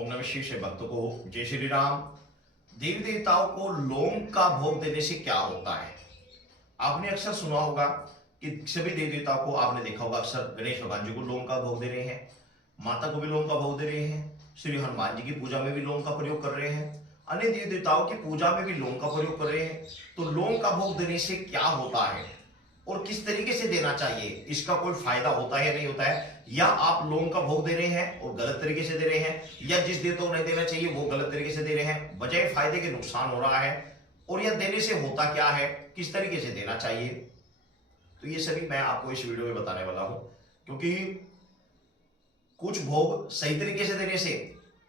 ओम नमः शिवाय से भक्तों को जय श्री राम। देवी देवताओं को लौंग का भोग देने से क्या होता है? आपने अक्सर सुना होगा कि सभी देवी देवताओं को आपने देखा होगा, अक्सर गणेश भगवान जी को लौंग का भोग दे रहे हैं, माता को भी लौंग का भोग दे रहे हैं, श्री हनुमान जी की पूजा में भी लौंग का प्रयोग कर रहे हैं, अन्य देवी देवताओं की पूजा में भी लौंग का प्रयोग कर रहे हैं। तो लौंग का भोग देने से क्या होता है और किस तरीके से देना चाहिए, इसका कोई फायदा होता है या नहीं होता है, या आप लौंग का भोग दे रहे हैं और गलत तरीके से दे रहे हैं, या जिस देवता को नहीं देना चाहिए वो गलत तरीके से दे रहे हैं, बजाय फायदे के नुकसान हो रहा है, और यह देने से होता क्या है, किस तरीके से देना चाहिए, तो ये सभी मैं आपको इस वीडियो में बताने वाला हूं। क्योंकि कुछ भोग सही तरीके से देने से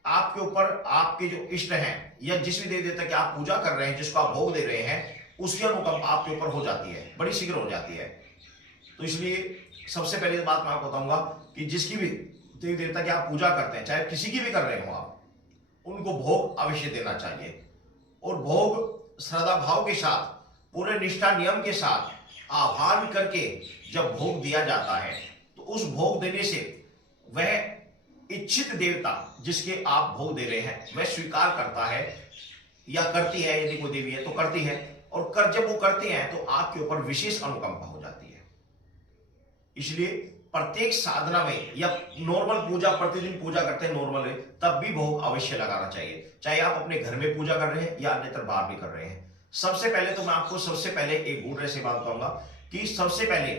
आपके ऊपर आपके जो इष्ट हैं या जिस भी देवी देवता की आप पूजा कर रहे हैं, जिसको आप भोग दे रहे हैं, उसकी अनुकंपा आपके ऊपर हो जाती है, बड़ी शीघ्र हो जाती है। तो इसलिए सबसे पहले बात मैं आपको बताऊंगा कि जिसकी भी देवी देवता की आप पूजा करते हैं, चाहे किसी की भी कर रहे हो आप, उनको भोग अवश्य देना चाहिए। और भोग श्रद्धा भाव के साथ, पूरे निष्ठा नियम के साथ आह्वान करके जब भोग दिया जाता है, तो उस भोग देने से वह इच्छित देवता जिसके आप भोग दे रहे हैं वह स्वीकार करता है या करती है, यदि कोई देवी है तो करती है, और जब वो करते हैं तो आपके ऊपर विशेष अनुकंपा हो जाती है। इसलिए प्रत्येक साधना में या नॉर्मल पूजा, प्रतिदिन पूजा करते हैं नॉर्मल है, तब भी भोग अवश्य लगाना चाहिए, चाहे आप अपने घर में पूजा कर रहे हैं या अन्यत्र बाहर भी कर रहे हैं। सबसे पहले तो मैं आपको सबसे पहले एक गुण ऐसी बात बताऊंगा कि सबसे पहले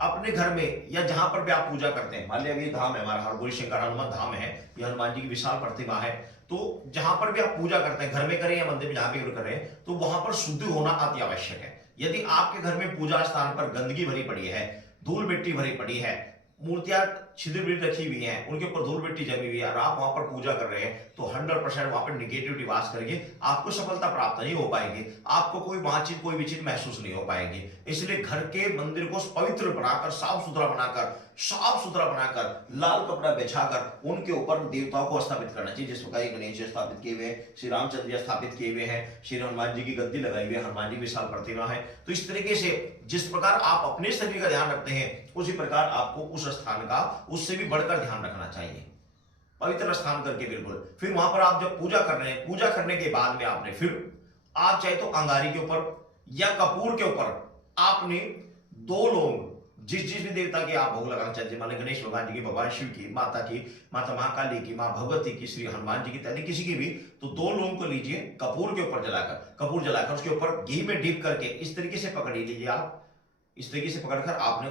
अपने घर में या जहां पर भी आप पूजा करते हैं, मान लिया ये धाम है हमारा हरगोरी शंकर हनुमान धाम है, यह हनुमान जी की विशाल प्रतिमा है, तो जहां पर भी आप पूजा करते हैं, घर में करें या मंदिर में, जहां भी करें, तो वहां पर शुद्ध होना अति आवश्यक है। यदि आपके घर में पूजा स्थान पर गंदगी भरी पड़ी है, धूल मिट्टी भरी पड़ी है, मूर्तियां छिद्र रखी हुई हैं, उनके ऊपर धूल मिट्टी जमी हुई है, और आप वहां पर पूजा कर रहे हैं, तो 100% वहां पर निगेटिविटी वास करके आपको सफलता प्राप्त नहीं हो पाएगी, आपको कोई बातचीत, कोई भी चीज महसूस नहीं हो पाएगी। इसलिए घर के मंदिर को पवित्र बनाकर, साफ सुथरा बनाकर, लाल कपड़ा बिछाकर उनके ऊपर देवताओं को स्थापित करना चाहिए। जिस प्रकार गणेश जी स्थापित किए हुए हैं, श्री रामचंद्र जी स्थापित किए हुए हैं, श्री हनुमान जी की गद्दी लगाई हुई है, हनुमान जी की विशाल प्रतिमा है। तो इस तरीके से जिस प्रकार आप अपने शरीर का ध्यान रखते हैं, उसी प्रकार आपको उस स्थान का उससे भी बढ़कर ध्यान रखना चाहिए, पवित्र स्थान करके बिल्कुल। फिर वहां पर आप जब पूजा कर रहे हैं, पूजा करने के बाद में आपने फिर आप चाहे तो अंगारी के ऊपर या कपूर के ऊपर आपने 2 लौंग, जिस भी देवता के आप भोग लगाना चाहते हैं, मान गणेश भगवान जी की, भगवान शिव की, माता की, माता महाकाली की, मां भगवती की, श्री हनुमान जी की, इत्यादि किसी की भी, तो 2 लौंग को लीजिए, कपूर के ऊपर जलाकर उसके ऊपर घी में डीप करके इस तरीके से पकड़ लीजिए आप, इस तरीके से पकड़कर आपने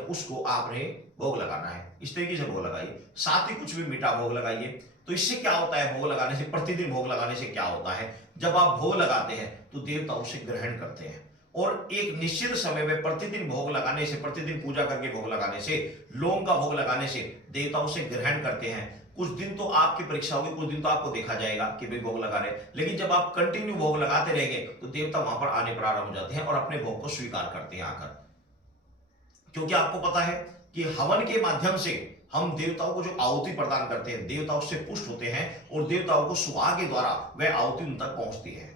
भोग लगाना है। इस तरीके से भोग लगाइए, साथ ही कुछ भी मीठा भोग लगाइए। तो इससे क्या होता है, भोग लगाने से, प्रतिदिन भोग लगाने से क्या होता है, जब आप भोग लगाते हैं तो देवता उसे ग्रहण करते हैं, और एक निश्चित समय में प्रतिदिन भोग लगाने से, प्रतिदिन पूजा करके भोग लगाने से, लौंग का भोग लगाने से देवता उसे ग्रहण करते हैं। कुछ दिन तो आपकी परीक्षा होगी, कुछ दिन तो आपको देखा जाएगा कि भाई भोग लगा रहे, लेकिन जब आप कंटिन्यू भोग लगाते रहेंगे तो देवता वहां पर आने प्रारंभ हो जाते हैं और अपने भोग को स्वीकार करते हैं आकर। क्योंकि आपको पता है कि हवन के माध्यम से हम देवताओं को जो आहुति प्रदान करते हैं, देवताओं से पुष्ट होते हैं, और देवताओं को सुहा के द्वारा वह आहुति उन तक पहुंचती है।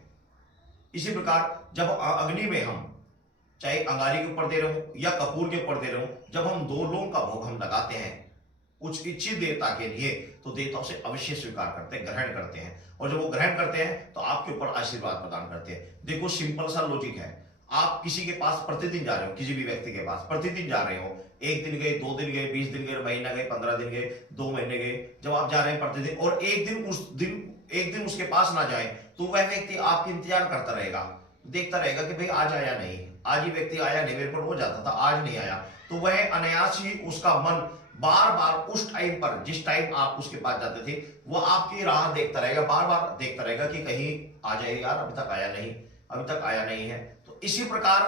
इसी प्रकार जब अग्नि में हम चाहे अंगारी के ऊपर दे रहे हो या कपूर के ऊपर दे रहे हो, जब हम 2 लौंग का भोग हम लगाते हैं उस इच्छित देवता के लिए, तो देवताओं से अवश्य स्वीकार करते हैं, ग्रहण करते हैं, और जब वो ग्रहण करते हैं तो आपके ऊपर आशीर्वाद प्रदान करते हैं। देखो सिंपल सा लॉजिक है, आप किसी के पास प्रतिदिन जा रहे हो, किसी भी व्यक्ति के पास प्रतिदिन जा रहे हो, 1 दिन गए, 2 दिन गए, 20 दिन गए, महीना गए, 15 दिन गए, 2 महीने गए, जब आप जा रहे हैं प्रतिदिन, और एक दिन उसके पास ना जाए, तो वह व्यक्ति आपकी इंतजार करता रहेगा, देखता रहेगा कि भाई आज आया नहीं, आज ही व्यक्ति आया नहीं, मेरे पर हो जाता था, आज नहीं आया, तो वह अनायास ही उसका मन बार बार उस टाइम पर, जिस टाइम आप उसके पास जाते थे, वो आपकी राह देखता रहेगा, बार बार देखता रहेगा कि कहीं आ जाए यार, अभी तक आया नहीं है। तो इसी प्रकार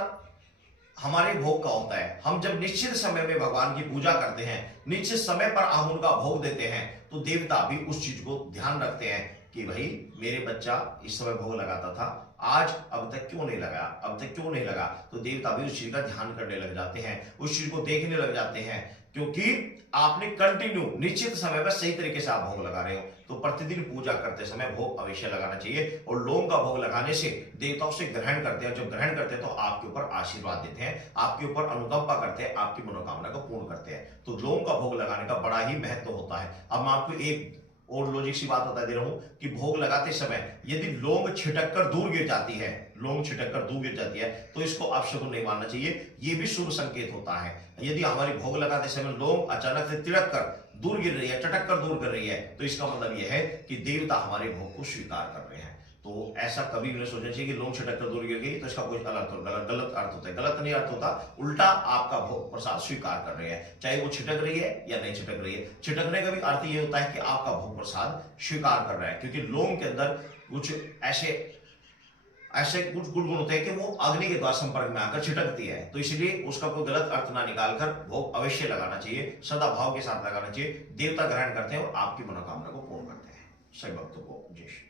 हमारे भोग का होता है, हम जब निश्चित समय में भगवान की पूजा करते हैं, निश्चित समय पर हम उनका भोग देते हैं, तो देवता भी उस चीज को ध्यान रखते हैं कि भाई मेरे बच्चा इस समय भोग लगाता था, आज अब तक क्यों नहीं लगा, तो देवता भी उस चीज का ध्यान करने लग जाते हैं, उस चीज को देखने लग जाते हैं, क्योंकि आपने कंटिन्यू निश्चित समय पर सही तरीके से आप भोग लगा रहे हो। तो प्रतिदिन पूजा करते समय भोग अवश्य लगाना चाहिए, और लौंग का भोग लगाने से देवताओं से ग्रहण करते हैं, जब ग्रहण करते हैं तो आपके ऊपर आशीर्वाद देते हैं, आपके ऊपर अनुकंपा करते हैं, आपकी मनोकामना को पूर्ण करते हैं। तो लौंग का भोग लगाने का बड़ा ही महत्व होता है। अब मैं आपको एक और लॉजिक सी बात बता दे रहा हूं कि भोग लगाते समय यदि लौंग छिटक कर दूर गिर जाती है, लौंग छिटक कर दूर गिर जाती है, तो इसको अपशकुन नहीं मानना चाहिए, ये भी शुभ संकेत होता है। यदि हमारी भोग लगाते समय लौंग अचानक से तिड़क कर दूर गिर रही है, चटक कर दूर कर रही है, तो इसका मतलब यह है कि देवता हमारे भोग को स्वीकार कर रहे हैं। तो ऐसा कभी भी नहीं सोचना चाहिए कि लौंग छिटक कर दूर गिर गई तो इसका कोई गलत अर्थ होता है। गलत नहीं अर्थ होता, उल्टा आपका भोग प्रसाद स्वीकार कर रहे हैं, चाहे वो छिटक रही है या नहीं छिटक रही है। छिटकने का भी अर्थ ये होता है कि आपका भोग प्रसाद स्वीकार कर रहा है, क्योंकि लौंग के अंदर कुछ ऐसे कुछ गुण होते हैं कि वो अग्नि के द्वारा संपर्क में आकर छिटकती है, तो इसलिए उसका कोई गलत अर्थ ना निकालकर भोग अवश्य लगाना चाहिए, सदा भाव के साथ लगाना चाहिए। देवता ग्रहण करते हैं और आपकी मनोकामना को पूर्ण करते हैं। सभी भक्तों को जय श्री